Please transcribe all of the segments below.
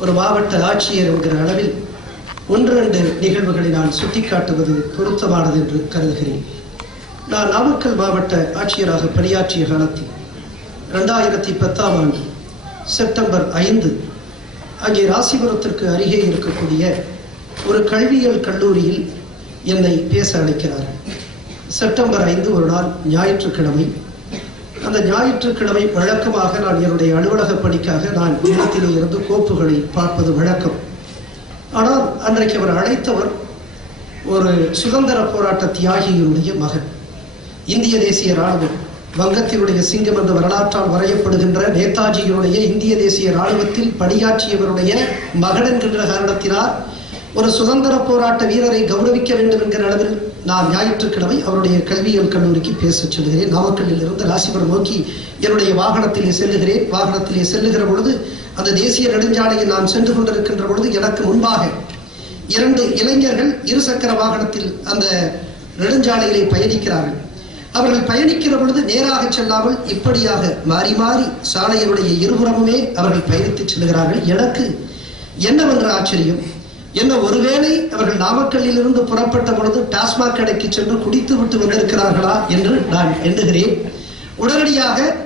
ஒரு மாவட்ட ஆட்சியர் என்கிற அளவில் ஒன்று ரெண்டு நிகழ்வுகளை நான் சுட்டிக்காட்டுவது பொருத்தமானது என்று கருதுகிறேன். நான் நாமக்கல் மாவட்ட ஆட்சியராக பணியாற்றிய காலத்தில் ரெண்டாயிரத்தி பத்தாம் ஆண்டு செப்டம்பர் ஐந்து அங்கே ராசிபுரத்திற்கு அருகே இருக்கக்கூடிய ஒரு கல்வியியல் கல்லூரியில் என்னை பேச அழைக்கிறார்கள் செப்டம்பர் ஐந்து ஒரு நாள் ஞாயிற்றுக்கிழமை அந்த ஞாயிற்றுக்கிழமை வழக்கமாக நான் என்னுடைய அலுவலக பணிக்காக நான் இல்லத்திலே இருந்து கோப்புகளை பார்ப்பது வழக்கம். ஆனால் அன்றைக்கு அவர் அழைத்தவர் ஒரு சுதந்திர போராட்ட தியாகியினுடைய மகன். இந்திய தேசிய ராணுவம் வங்கத்தினுடைய சிங்கம் என்ற வரலாற்றால் வரையப்படுகின்ற நேதாஜியினுடைய இந்திய தேசிய ராணுவத்தில் பணியாற்றியவருடைய மகன் என்கின்ற காரணத்தினால் ஒரு சுதந்திர போராட்ட வீரரை கௌரவிக்க வேண்டும் என்கிற அளவில் நான் ஞாயிற்றுக்கிழமை அவருடைய கல்வியியல் கல்லூரிக்கு பேசச் செல்கிறேன் நாமக்கல்லில் இருந்து ராசிபுரம் நோக்கி என்னுடைய வாகனத்திலே செல்லுகிறேன். வாகனத்திலே செல்லுகிற பொழுது அந்த தேசிய நெடுஞ்சாலையில் நான் சென்று கொண்டிருக்கின்ற பொழுது எனக்கு முன்பாக இரண்டு இளைஞர்கள் இருசக்கர வாகனத்தில் அந்த நெடுஞ்சாலையிலே பயணிக்கிறார்கள். அவர்கள் பயணிக்கிற பொழுது நேராக செல்லாமல் இப்படியாக மாறி மாறி சாலையினுடைய இருபுறமுமே அவர்கள் பயணித்து செல்கிறார்கள். எனக்கு என்னவென்ற ஆச்சரியம்? என்ன ஒருவேளை அவர்கள் நாமக்கல்லில் இருந்து புறப்பட்ட பொழுது டாஸ்மாக் கடைக்கு சென்று குடித்து விட்டு வந்திருக்கிறார்களா என்று நான் எண்ணுகிறேன். உடனடியாக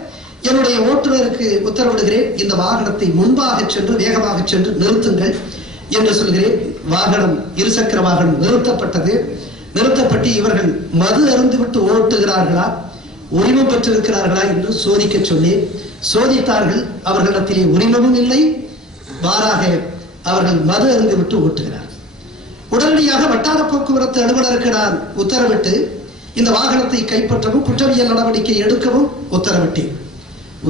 என்னுடைய ஓட்டுநருக்கு உத்தரவிடுகிறேன். இந்த வாகனத்தை முன்பாக சென்று வேகமாக சென்று நிறுத்துங்கள் என்று சொல்கிறேன். வாகனம் இருசக்கர வாகனம் நிறுத்தப்பட்டது. நிறுத்தப்பட்டு இவர்கள் மது அருந்துவிட்டு ஓட்டுகிறார்களா? உரிமம் பெற்றிருக்கிறார்களா என்று சோதிக்க சொன்னேன். சோதித்தார்கள் அவர்களிடத்திலே உரிமமும் இல்லை. மாறாக அவர்கள் மது அருந்து விட்டு ஓட்டுகிறார். உடனடியாக வட்டார போக்குவரத்து அலுவலருக்கு நான் உத்தரவிட்டு இந்த வாகனத்தை கைப்பற்றவும் குற்றவியல் நடவடிக்கை எடுக்கவும் உத்தரவிட்டேன்.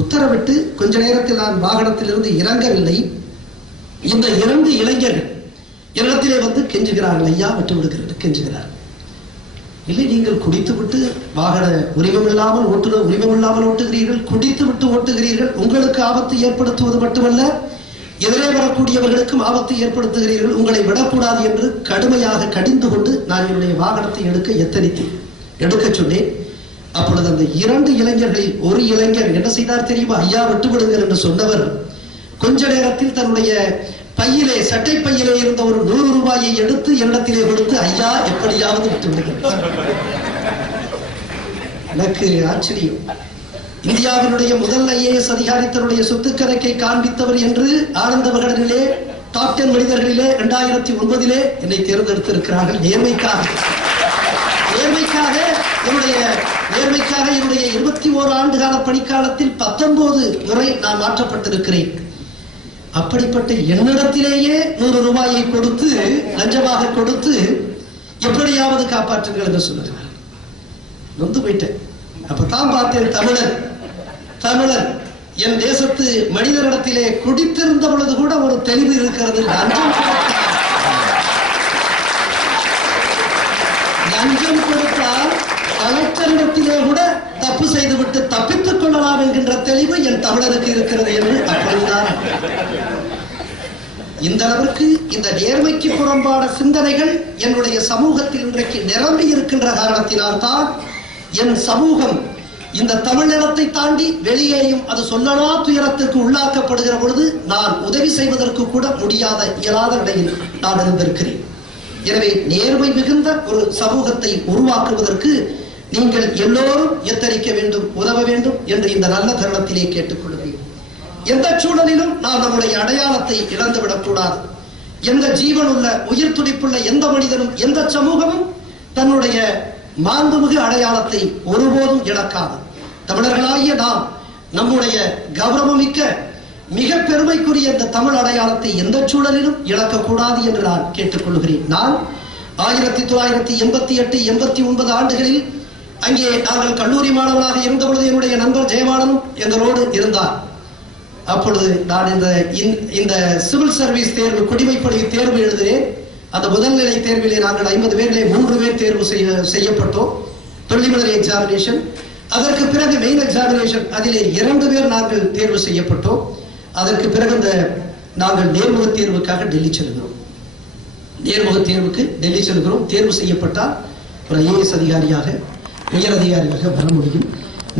உத்தரவிட்டு கொஞ்ச நேரத்தில் நான் வாகனத்திலிருந்து இறங்கவில்லை. இந்த இரண்டு இளைஞர்கள் என்னிடத்திலே வந்து கெஞ்சுகிறார்கள். ஐயா விட்டு விடுகிறது கெஞ்சுகிறார். இல்லை நீங்கள் குடித்து விட்டு வாகன உரிமம் இல்லாமல் ஓட்டுநர் உரிமம் இல்லாமல் ஓட்டுகிறீர்கள். குடித்து விட்டு ஓட்டுகிறீர்கள். உங்களுக்கு ஆபத்து ஏற்படுத்துவது மட்டுமல்ல எதிரே வரக்கூடியவர்களுக்கும் ஆபத்தை ஏற்படுத்துகிறீர்கள் உங்களை விடக்கூடாது என்று கடுமையாக கடிந்து கொண்டு நான் என்னுடைய வாகனத்தை எடுக்க எத்தனித்தேன். எடுக்க சொன்னேன். அப்பொழுது அந்த இரண்டு இளைஞர்களில் ஒரு இளைஞர் என்ன செய்தார் தெரியுமா? ஐயா விட்டு விடுங்கள் என்று சொன்னவர் கொஞ்ச நேரத்தில் தன்னுடைய பையிலே சட்டை பையிலே இருந்த ஒரு நூறு ரூபாயை எடுத்து எண்ணத்திலே கொடுத்து ஐயா எப்படியாவது விட்டு விடுங்கள். எனக்கு ஆச்சரியம். இந்தியாவினுடைய முதல் ஐஏஎஸ் அதிகாரி தன்னுடைய சொத்து கணக்கை காண்பித்தவர் என்று ஆனந்த விகடனிலே டாப் டென் மனிதர்களிலே இரண்டாயிரத்தி ஒன்பதிலே என்னை தேர்ந்தெடுத்திருக்கிறார்கள். நேர்மைக்காக. நேர்மைக்காக என்னுடைய நேர்மைக்காக என்னுடைய இருபத்தி ஓரு ஆண்டு கால பணிக்காலத்தில் பத்தொன்பது முறை நான் மாற்றப்பட்டிருக்கிறேன். அப்படிப்பட்ட என்னிடத்திலேயே நூறு ரூபாயை கொடுத்து லஞ்சமாக கொடுத்து எப்படியாவது காப்பாற்றுங்கள் என்று சொல்லுகிறார். நொந்து போயிட்டேன். அப்பதான் பார்த்தேன் தமிழன் தமிழன் என் தேசத்து மனிதரிடத்திலே குடித்திருந்த பொழுது கூட ஒரு தெளிவு இருக்கிறது லஞ்சம் லஞ்சம் கொடுத்தால் கலெக்டரிடத்திலே கூட தப்பு செய்துவிட்டு தப்பித்துக் கொள்ளலாம் என்கின்ற தெளிவு என் தமிழருக்கு இருக்கிறது என்று அப்பொழுதுதான் இந்த அளவிற்கு இந்த நேர்மைக்கு புறம்பான சிந்தனைகள் என்னுடைய சமூகத்தில் இன்றைக்கு நிரம்பி இருக்கின்ற காரணத்தினால் தான் என் சமூகம் இந்த தமிழினத்தை தாண்டி வெளியேயும் அது சொல்லனா துயரத்திற்கு உள்ளாக்கப்படுகிற பொழுது நான் உதவி செய்வதற்கு கூட முடியாத இயலாத நிலையில் நான் இருந்திருக்கிறேன். எனவே நேர்மை மிகுந்த ஒரு சமூகத்தை உருவாக்குவதற்கு நீங்கள் எல்லோரும் எத்தரிக்க வேண்டும் உதவ வேண்டும் என்று இந்த நல்ல தருணத்திலே கேட்டுக்கொள்கிறேன் எந்த சூழலிலும் நாம் நம்முடைய அடையாளத்தை இழந்துவிடக்கூடாது எந்த ஜீவனுள்ள உயிர் துடிப்புள்ள எந்த மனிதனும் எந்த சமூகமும் தன்னுடைய மாண்புமிகு அடையாளத்தை ஒருபோதும் இழக்காது. தமிழர்களாகிய நாம் நம்முடைய கௌரவமிக்க மிக பெருமைக்குரிய இந்த தமிழ் அடையாளத்தை எந்த சூழலிலும் இழக்கக்கூடாது என்று நான் கேட்டுக்கொள்கிறேன். நான் ஆயிரத்தி தொள்ளாயிரத்தி எண்பத்தி எட்டு எண்பத்தி ஒன்பது ஆண்டுகளில் அங்கே நாங்கள் கல்லூரி மாணவனாக இருந்த பொழுது என்னுடைய நண்பர் ஜெயமானன் எங்களோடு இருந்தார். அப்பொழுது நான் இந்த இந்த- இந்த சிவில் சர்வீஸ் தேர்வு குடிமைப்பணி தேர்வு எழுதினேன். அந்த முதல்நிலை தேர்விலே நாங்கள் ஐம்பது பேரிலே மூன்று பேர் தேர்வு செய்ய செய்யப்பட்டோம். Preliminary examination. அதற்கு பிறகு மெயின் எக்ஸாமினேஷன் அதிலே இரண்டு பேர் நாங்கள் தேர்வு செய்யப்பட்டோம். அதற்கு பிறகு அந்த நாங்கள் நேர்முக தேர்வுக்காக டெல்லி செல்கிறோம். நேர்முக தேர்வுக்கு டெல்லி செல்கிறோம். தேர்வு செய்யப்பட்டால் ஒரு ஐஏஎஸ் அதிகாரியாக உயர் அதிகாரியாக வர முடியும்.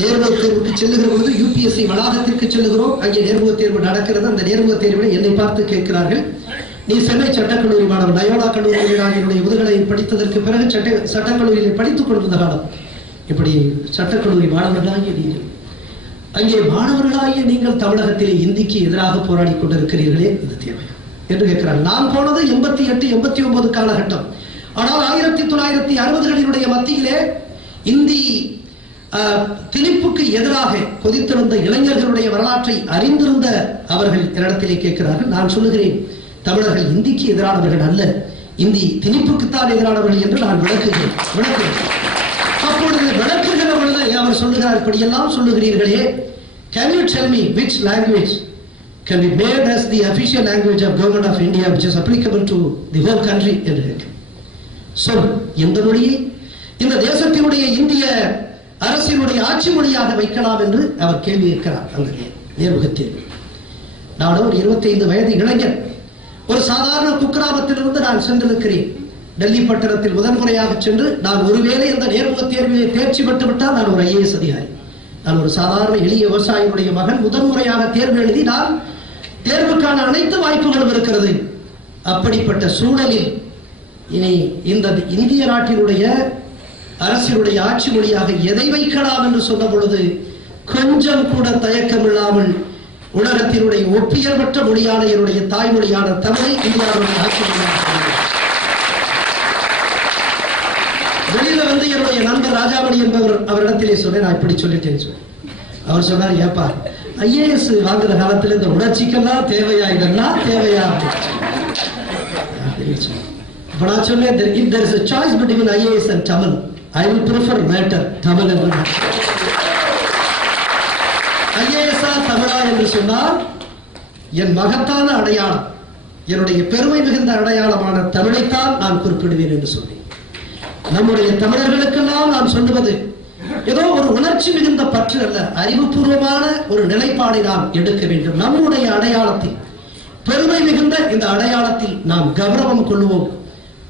நேர்முக தேர்வுக்கு செல்லுகிற போது யூபிஎஸ்சி வளாகத்திற்கு செல்லுகிறோம். அங்கே நேர்முக தேர்வு நடக்கிறது. அந்த நேர்முக தேர்வில் என்னை பார்த்து கேட்கிறார்கள். நீ சென்னை சட்டக்கல்லூரி மாணவன். நயோடா கல்லூரியில் நான் என்னுடைய முதுகலை படித்ததற்கு பிறகு சட்ட சட்டக்கல்லூரியில் படித்துக் கொண்டிருந்த காலம். இப்படி சட்டக்கல்லூரி மாணவர்களாகிய நீங்கள். அங்கே மாணவர்களாகிய நீங்கள் தமிழகத்திலே இந்திக்கு எதிராக போராடி கொண்டிருக்கிறீர்களே இது தேவை. என்று கேட்கிறார். நான் போனது எண்பத்தி எட்டு எண்பத்தி ஒன்பது காலகட்டம். ஆனால் ஆயிரத்தி தொள்ளாயிரத்தி அறுபதுகளினுடைய மத்தியிலே இந்தி ஆஹ், திணிப்புக்கு எதிராக கொதித்திருந்த இளைஞர்களுடைய வரலாற்றை அறிந்திருந்த அவர்கள் என்னிடத்திலே கேட்கிறார்கள். நான் சொல்லுகிறேன் தமிழர்கள் இந்திக்கு எதிரானவர்கள் அல்ல. இந்தி திணிப்புக்குத்தான் எதிரானவர்கள் என்று நான் விளக்குகிறேன். விளக்குகிறேன். அப்பொழுது விளக்குகிற பொழுது அவர் சொல்லுகிறார் இப்படியெல்லாம் சொல்லுகிறீர்களே can you tell me which language can be made as the official language of government of India which is applicable to the whole country என்று கேட்கிறேன் சொல் எந்த மொழியை இந்த தேசத்தினுடைய இந்திய அரசினுடைய ஆட்சி மொழியாக வைக்கலாம் என்று அவர் கேள்வி இருக்கிறார் அந்த நேர்முகத்தில். நானும் நான் ஒரு 25 வயது இளைஞன். ஒரு சாதாரண குக்கிராமத்திலிருந்து நான் சென்றிருக்கிறேன். டெல்லி பட்டணத்தில் முதன்முறையாக சென்று நான் ஒருவேளை இந்த நேர்முக தேர்விலே தேர்ச்சி பெற்று விட்டால் நான் ஒரு ஐஏஎஸ் அதிகாரி. நான் ஒரு சாதாரண எளிய விவசாயியுடைய மகன். முதன்முறையாக தேர்வு எழுதி நான் தேர்வுக்கான அனைத்து வாய்ப்புகளும் இருக்கிறது. அப்படிப்பட்ட சூழலில் இனி இந்த இந்திய நாட்டினுடைய அரசினுடைய ஆட்சி மொழியாக எதை வைக்கலாம் என்று சொன்ன பொழுது கொஞ்சம் கூட தயக்கம் இல்லாமல் உலகத்தினுடைய ஒப்பியல்பற்ற மொழியான என்னுடைய தாய்மொழியான தமிழை இந்தியாவுடைய ஆட்சி மொழியாக சொன்னேன். வெளியில வந்து என்னுடைய நண்பர் ராஜாமணி என்பவர் அவரிடத்திலே சொன்னேன் நான் இப்படி சொல்லிட்டேன்னு சொல்லி. அவர் சொன்னார் ஏப்பா ஐஏஎஸ் வாங்குற காலத்துல இந்த உணர்ச்சிக்கெல்லாம் தேவையா இதெல்லாம் தேவையா? அப்படின்னு சொன்னார். அப்ப நான் சொன்னேன் if there is a choice IAS and Tamil I will prefer latter Tamil என்று நான் ஐஏஎஸ்ஆ தமிழா என்று சொன்னால் என் மகத்தான அடையாளம் என்னுடைய பெருமை மிகுந்த அடையாளமான தமிழைத்தான் நான் குறிப்பிடுவேன் என்று சொன்னேன். நம்முடைய தமிழர்களுக்கெல்லாம் நான் சொல்லுவது ஏதோ ஒரு உணர்ச்சி மிகுந்த பற்று அல்ல அறிவுபூர்வமான ஒரு நிலைப்பாடை நாம் எடுக்க வேண்டும். நம்முடைய அடையாளத்தில் பெருமை மிகுந்த இந்த அடையாளத்தில் நாம் கௌரவம் கொள்வோம்.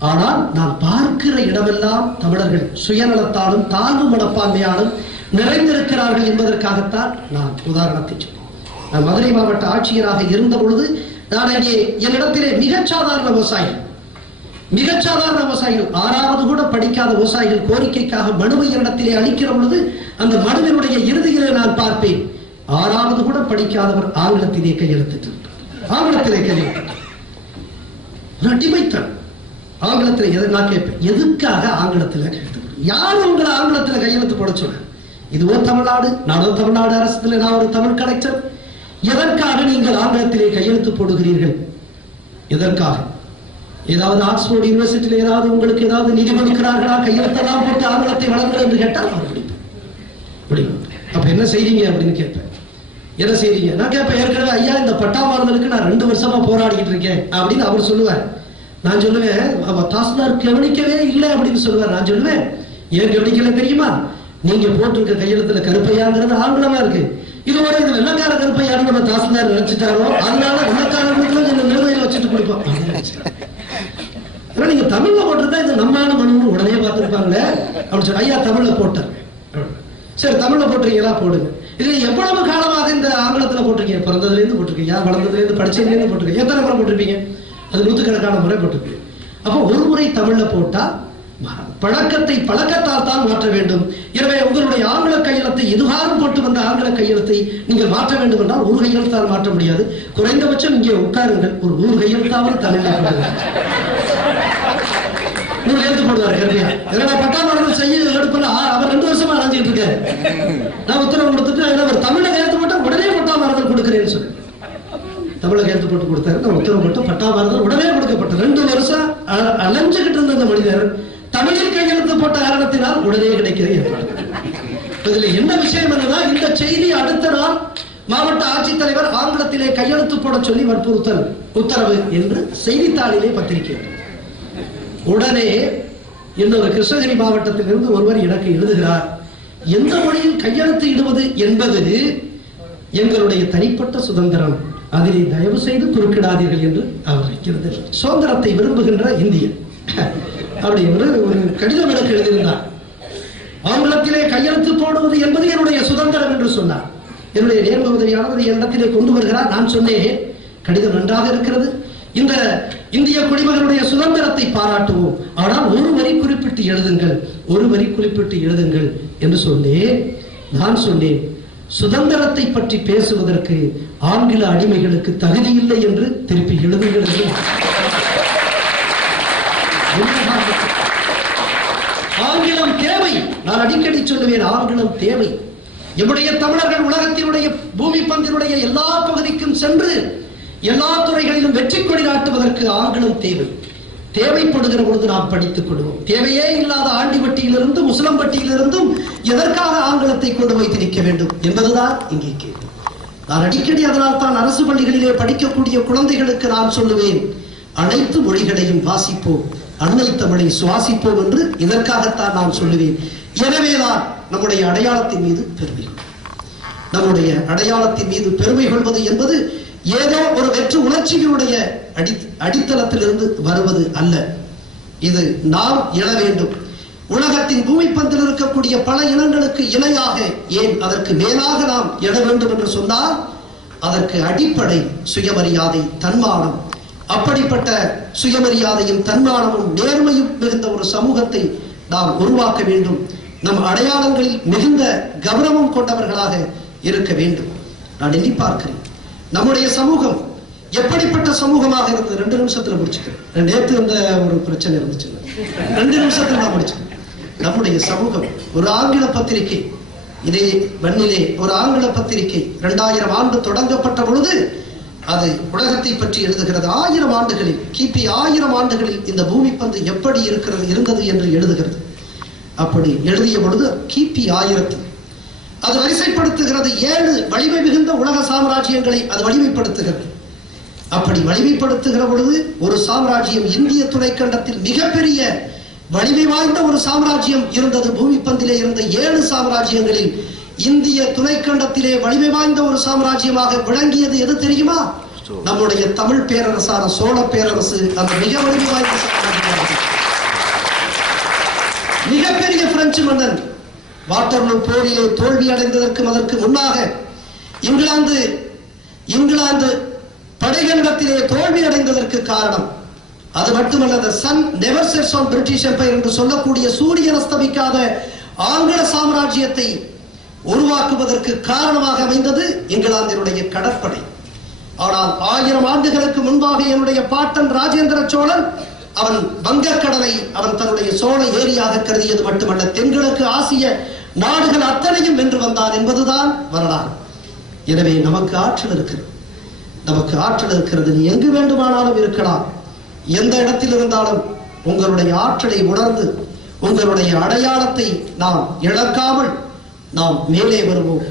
ஆனால் நாம் பார்க்கிற இடமெல்லாம் தமிழர்கள் சுயநலத்தாலும் தாழ்வு மனப்பான்மையாலும் நிறைந்திருக்கிறார்கள் என்பதற்காகத்தான் நான் உதாரணத்தை சொன்னேன் நான் மதுரை மாவட்ட ஆட்சியராக இருந்த பொழுது நான் அங்கே என்னிடத்திலே மிகச் சாதாரண மிகச்சாதாரண சாதாரண விவசாயிகள் ஆறாவது கூட படிக்காத விவசாயிகள் கோரிக்கைக்காக மனுவை இடத்திலே அளிக்கிற பொழுது அந்த மனுவினுடைய இறுதியிலே நான் பார்ப்பேன். ஆறாவது கூட படிக்காதவர் ஆங்கிலத்திலே கையெழுத்திட்டு ஆங்கிலத்திலே கையெழுத்து அடிமைத்தன் ஆங்கிலத்தில் எதை நான் கேட்பேன்? எதுக்காக ஆங்கிலத்தில் கையெழுத்து யார் உங்களை ஆங்கிலத்தில் கையெழுத்து போட சொன்ன இதுவோ தமிழ்நாடு நானும் தமிழ்நாடு அரசுல நான் ஒரு தமிழ் கலெக்டர். எதற்காக நீங்கள் ஆங்கிலத்திலே கையெழுத்து போடுகிறீர்கள்? எதற்காக? ஏதாவது ஆக்ஸ்போர்ட் யூனிவர்சிட்டியில் ஏதாவது உங்களுக்கு ஏதாவது நிதி கொடுக்கிறார்களா கையெழுத்தெல்லாம் போட்டு ஆங்கிலத்தை வழங்குங்கள் என்று கேட்டால் அப்படி. அப்ப என்ன செய்றீங்க அப்படின்னு கேட்பேன். என்ன செய்றீங்க? நான் கேட்பேன் ஏற்கனவே ஐயா இந்த பட்டா மாறுதலுக்கு நான் ரெண்டு வருஷமா போராடிக்கிட்டு இருக்கேன் அப்படின்னு அவர் சொல்லுவார். நான் சொல்லுவேன் அவ தாசில்தார் கவனிக்கவே இல்லை அப்படின்னு சொல்லுவார். நான் சொல்லுவேன் ஏன் கவனிக்கல தெரியுமா? நீங்க போட்டிருக்க கையெழுத்துல கருப்பையாங்கிறது ஆங்கிலமா இருக்கு. இதுவரை இது வெள்ளக்கார கருப்பையான்னு நம்ம தாசில்தார் நினைச்சிட்டாரோ? அதனால வெள்ளக்காரர்களுக்கு வச்சுட்டு கொடுப்போம். ஏன்னா நீங்க தமிழ்ல போட்டிருந்தா இது நம்மான மனு உடனே பார்த்துருப்பாங்க அப்படின்னு சொல்லி ஐயா தமிழ்ல போட்டார். சரி தமிழ்ல போட்டிருக்கீங்களா? போடுங்க. இது எவ்வளவு காலமாக இந்த ஆங்கிலத்துல போட்டிருக்கீங்க? பிறந்ததுல இருந்து போட்டிருக்கீங்க. வளர்ந்ததுல இருந்து படிச்சதுல போட்டிருக்கீங்க? எத்தனை முறை போட்டிருப்பீங்க? அது நூற்றுக்கணக்கான முறை போட்டிருக்கு அப்போ ஒரு முறை தமிழ்ல போட்டா பழக்கத்தை பழக்கத்தால் தான் மாற்ற வேண்டும். எனவே உங்களுடைய ஆங்கில கையெழுத்தை எதுகாரும் போட்டு வந்த ஆங்கில கையெழுத்தை நீங்கள் மாற்ற வேண்டும் என்றால் ஒரு கையெழுத்தால் மாற்ற முடியாது. குறைந்தபட்சம் இங்கே உட்காருங்கள். ஒரு நூறு கையெழுத்தாவது தமிழில் போடுங்கள் நூறு எழுத்து போடுவார் கருமையா என்னடா பட்டாமரம் செய்ய எடுப்பல அவர் ரெண்டு வருஷமா அடைஞ்சிட்டு இருக்காரு. நான் உத்தரவு கொடுத்துட்டு அவர் தமிழக எழுத்து போட்டா உடனே பட்டாமரத்தில் கொடுக்குறேன்னு சொல்லி. தமிழக எழுத்து போட்டு கொடுத்தாரு. நான் உத்தரவு போட்டு பட்டாமரத்தில் உடனே கொடுக்கப்பட்ட ரெண்டு வருஷம் அலைஞ்சுக்கிட்டு இருந்த அந்த மனிதர். தமிழில் கையெழுத்து போட்ட காரணத்தினால் உடனே கிடைக்கிறது ஏற்பாடு இதுல என்ன விஷயம் என்னன்னா இந்த செய்தி அடுத்த நாள் மாவட்ட ஆட்சித்தலைவர் ஆங்கிலத்திலே கையெழுத்து போட சொல்லி வற்புறுத்தல் உத்தரவு என்று செய்தித்தாளிலே பத்திரிகை உடனே இன்னொரு கிருஷ்ணகிரி மாவட்டத்திலிருந்து ஒருவர் எனக்கு எழுதுகிறார் எந்த மொழியில் கையெழுத்து இடுவது என்பது எங்களுடைய தனிப்பட்ட சுதந்திரம். அதிலே தயவு செய்து குறுக்கிடாதீர்கள் என்று அவர் வைக்கிறது. சுதந்திரத்தை விரும்புகின்ற இந்தியன் அப்படி ஒரு ஒரு கடிதம் எனக்கு எழுதியிருந்தார். ஆங்கிலத்திலே கையெழுத்து போடுவது என்பது என்னுடைய சுதந்திரம் என்று சொன்னார். என்னுடைய நேர்ம உதவியாளர் என்னிடத்திலே கொண்டு வருகிறார். நான் சொன்னேன் கடிதம் நன்றாக இருக்கிறது. இந்த இந்திய குடிமகனுடைய சுதந்திரத்தை பாராட்டுவோம். ஆனால் ஒரு வரி குறிப்பிட்டு எழுதுங்கள் ஒரு வரி குறிப்பிட்டு எழுதுங்கள் என்று சொன்னேன். நான் சொன்னேன் சுதந்திரத்தை பற்றி பேசுவதற்கு ஆங்கில அடிமைகளுக்கு தகுதி இல்லை என்று திருப்பி எழுதுகிறது என்று ஆங்கிலம் தேவை நான் அடிக்கடி சொல்லுவேன் ஆங்கிலம் தேவை. எம்முடைய தமிழர்கள் உலகத்தினுடைய பூமி பந்தினுடைய எல்லா பகுதிக்கும் சென்று எல்லா துறைகளிலும் வெற்றி கொடி நாட்டுவதற்கு ஆங்கிலம் தேவை. தேவைப்படுகிற பொழுது நாம் படித்துக் கொள்வோம். தேவையே இல்லாத ஆண்டிவட்டியிலிருந்து முஸ்லம்பட்டியிலிருந்தும் எதற்காக ஆங்கிலத்தை கொண்டு போய் திணிக்க வேண்டும் என்பதுதான் இங்கே கேள்வி. நான் அடிக்கடி அதனால் தான் அரசு பள்ளிகளிலே படிக்கக்கூடிய குழந்தைகளுக்கு நான் சொல்லுவேன் அனைத்து மொழிகளையும் வாசிப்போம் அன்னை தமிழை சுவாசிப்போம் என்று இதற்காகத்தான் நான் சொல்லுவேன். எனவேதான் நம்முடைய அடையாளத்தின் மீது பெருமை. நம்முடைய அடையாளத்தின் மீது பெருமை கொள்வது என்பது ஏதோ ஒரு வெற்று உணர்ச்சிகளுடைய அடி அடித்தளத்திலிருந்து வருவது அல்ல. இது நாம் எழ வேண்டும். உலகத்தின் பூமி பந்தில் இருக்கக்கூடிய பல இனங்களுக்கு இணையாக ஏன் அதற்கு மேலாக நாம் எழ வேண்டும் என்று சொன்னால் அதற்கு அடிப்படை சுயமரியாதை தன்மானம். அப்படிப்பட்ட சுயமரியாதையும் தன்மானமும் நேர்மையும் மிகுந்த ஒரு சமூகத்தை நாம் உருவாக்க வேண்டும். நம் அடையாளங்களில் மிகுந்த கௌரவம் கொண்டவர்களாக இருக்க வேண்டும். நான் எண்ணி பார்க்கிறேன். நம்முடைய சமூகம் எப்படிப்பட்ட சமூகமாக இருந்தது? ரெண்டு நிமிஷத்துல முடிச்சுக்கிறேன். நேற்று இருந்த ஒரு பிரச்சனை இருந்துச்சு. ரெண்டு நிமிஷத்துல நான் முடிச்சுக்கிறேன். நம்முடைய சமூகம் ஒரு ஆங்கில பத்திரிகை. இதே மண்ணிலே ஒரு ஆங்கில பத்திரிகை இரண்டாயிரம் ஆண்டு தொடங்கப்பட்ட பொழுது அது உலகத்தை பற்றி எழுதுகிறது. ஆயிரம் ஆண்டுகளில் கிபி ஆயிரம் ஆண்டுகளில் இந்த பூமி பந்து எப்படி இருக்கிறது இருந்தது என்று எழுதுகிறது. அப்படி எழுதிய பொழுது கிபி ஆயிரத்தில் அது வரிசைப்படுத்துகிறது ஏழு வலிமை மிகுந்த உலக சாம்ராஜ்யங்களை அது வலிமைப்படுத்துகிறது. அப்படி வலிமைப்படுத்துகிற பொழுது ஒரு சாம்ராஜ்யம் இந்திய துணைக்கண்டத்தில் மிகப்பெரிய வலிமை வாய்ந்த ஒரு சாம்ராஜ்யம் இருந்தது. பூமி பந்திலே இருந்த ஏழு சாம்ராஜ்யங்களில் இந்திய துணைக்கண்டத்திலே வலிமை வாய்ந்த ஒரு சாம்ராஜ்யமாக விளங்கியது எது தெரியுமா? நம்முடைய தமிழ் பேரரசான சோழ பேரரசு அந்த மிக வலிமை வாய்ந்த சாம்ராஜ்யம். மிகப்பெரிய பிரெஞ்சு மன்னன். வாட்டர்லூ போரிலே தோல்வி அடைந்ததற்கும் அதற்கு முன்னாக இங்கிலாந்து இங்கிலாந்து படைகண்டத்திலே தோல்வி அடைந்ததற்கு காரணம். அது மட்டுமல்ல sun sun never sets on british என்று சொல்லக்கூடிய சூரியன் அஸ்தமிக்காத ஆங்கில சாம்ராஜ்யத்தை உருவாக்குவதற்கு காரணமாக அமைந்தது இங்கிலாந்தினுடைய கடற்படை. ஆனால் ஆயிரம் ஆண்டுகளுக்கு முன்பாக என்னுடைய பாட்டன் ராஜேந்திர சோழன் அவன் வங்கக்கடலை அவன் தன்னுடைய சோழ ஏரியாக கருதியது மட்டுமல்ல தென்கிழக்கு ஆசிய நாடுகள் அத்தனையும் வென்று வந்தான் என்பதுதான் வரலாறு. எனவே நமக்கு ஆற்றல் இருக்கிறது. நமக்கு ஆற்றல் இருக்கிறது. நீ எங்கு வேண்டுமானாலும் இருக்கலாம். எந்த இடத்தில் இருந்தாலும் உங்களுடைய ஆற்றலை உணர்ந்து உங்களுடைய அடையாளத்தை நாம் இழக்காமல் நாம் மேலே வருவோம்.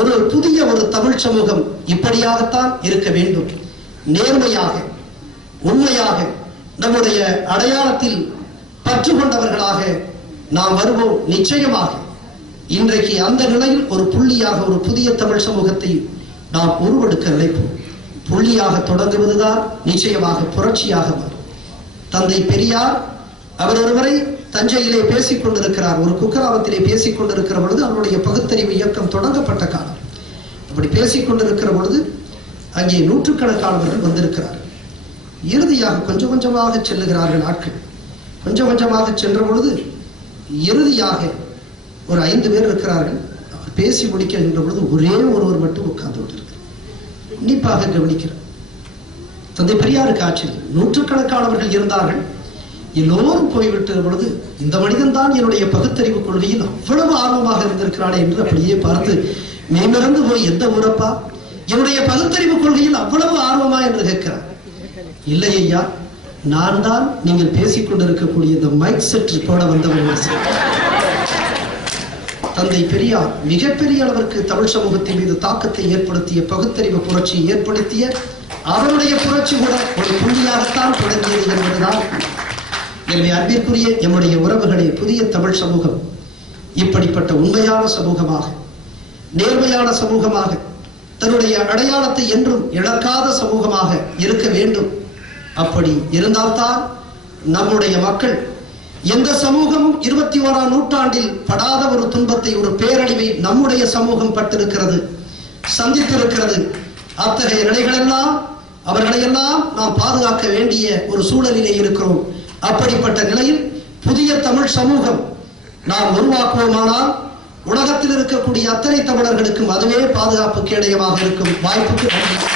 ஒரு புதிய ஒரு தமிழ் சமூகம் இப்படியாகத்தான் இருக்க வேண்டும். நேர்மையாக உண்மையாக நம்முடைய அடையாளத்தில் பற்று கொண்டவர்களாக நாம் வருவோம் நிச்சயமாக. இன்றைக்கு அந்த நிலையில் ஒரு புள்ளியாக ஒரு புதிய தமிழ் சமூகத்தை நாம் உருவெடுக்க நினைப்போம். புள்ளியாக தொடங்குவதுதான் நிச்சயமாக புரட்சியாக வரும் தந்தை பெரியார் அவர் ஒருவரை தஞ்சையிலே பேசிக் கொண்டிருக்கிறார். ஒரு குக்கிராமத்திலே பேசிக் கொண்டிருக்கிற பொழுது அவருடைய பகுத்தறிவு இயக்கம் தொடங்கப்பட்ட காலம். அப்படி பேசிக் கொண்டிருக்கிற பொழுது அங்கே நூற்றுக்கணக்கானவர்கள் வந்திருக்கிறார் இறுதியாக கொஞ்சம் கொஞ்சமாக செல்லுகிறார்கள் ஆட்கள். கொஞ்சம் கொஞ்சமாக சென்ற பொழுது இறுதியாக ஒரு ஐந்து பேர் இருக்கிறார்கள். அவர் பேசி முடிக்கின்ற பொழுது ஒரே ஒருவர் மட்டும் உட்கார்ந்து கொண்டிருக்கிறார். உன்னிப்பாக கவனிக்கிறார். தந்தை பெரியாருக்கு ஆச்சரியம். நூற்றுக்கணக்கானவர்கள் இருந்தார்கள். எல்லோரும் போய்விட்ட பொழுது இந்த மனிதன் தான் என்னுடைய பகுத்தறிவு கொள்கையில் அவ்வளவு ஆர்வமாக இருந்திருக்கிறானே என்று அப்படியே பார்த்து மேமிறந்து போய் எந்த ஊரப்பா? என்னுடைய பகுத்தறிவு கொள்கையில் அவ்வளவு ஆர்வமா? என்று கேட்கிறார். இல்லை ஐயா நான் தான் நீங்கள் பேசிக் கொண்டிருக்கக்கூடிய இந்த மைக் செட் போட வந்தவன் தந்தை பெரியார் மிகப்பெரிய அளவிற்கு தமிழ் சமூகத்தின் மீது தாக்கத்தை ஏற்படுத்திய பகுத்தறிவு புரட்சியை ஏற்படுத்திய அவருடைய புரட்சி கூட ஒரு புள்ளியாகத்தான் தொடங்கியது என்பதுதான். எனவே அன்பிற்குரிய எம்முடைய உறவுகளே புதிய தமிழ் சமூகம் இப்படிப்பட்ட உண்மையான சமூகமாக நேர்மையான சமூகமாக தன்னுடைய அடையாளத்தை என்றும் இழக்காத சமூகமாக இருக்க வேண்டும். அப்படி இருந்தால்தான் நம்முடைய மக்கள் எந்த சமூகமும் இருபத்தி ஓராம் நூற்றாண்டில் படாத ஒரு துன்பத்தை ஒரு பேரழிவை நம்முடைய சமூகம் பட்டிருக்கிறது சந்தித்திருக்கிறது. அத்தகைய நிலைகளெல்லாம் அவர்களையெல்லாம் நாம் பாதுகாக்க வேண்டிய ஒரு சூழலிலே இருக்கிறோம். அப்படிப்பட்ட நிலையில் புதிய தமிழ் சமூகம் நாம் உருவாக்குவோமானால் உலகத்தில் இருக்கக்கூடிய அத்தனை தமிழர்களுக்கும் அதுவே பாதுகாப்பு கேடயமாக இருக்கும். வாய்ப்புக்கு நன்றி.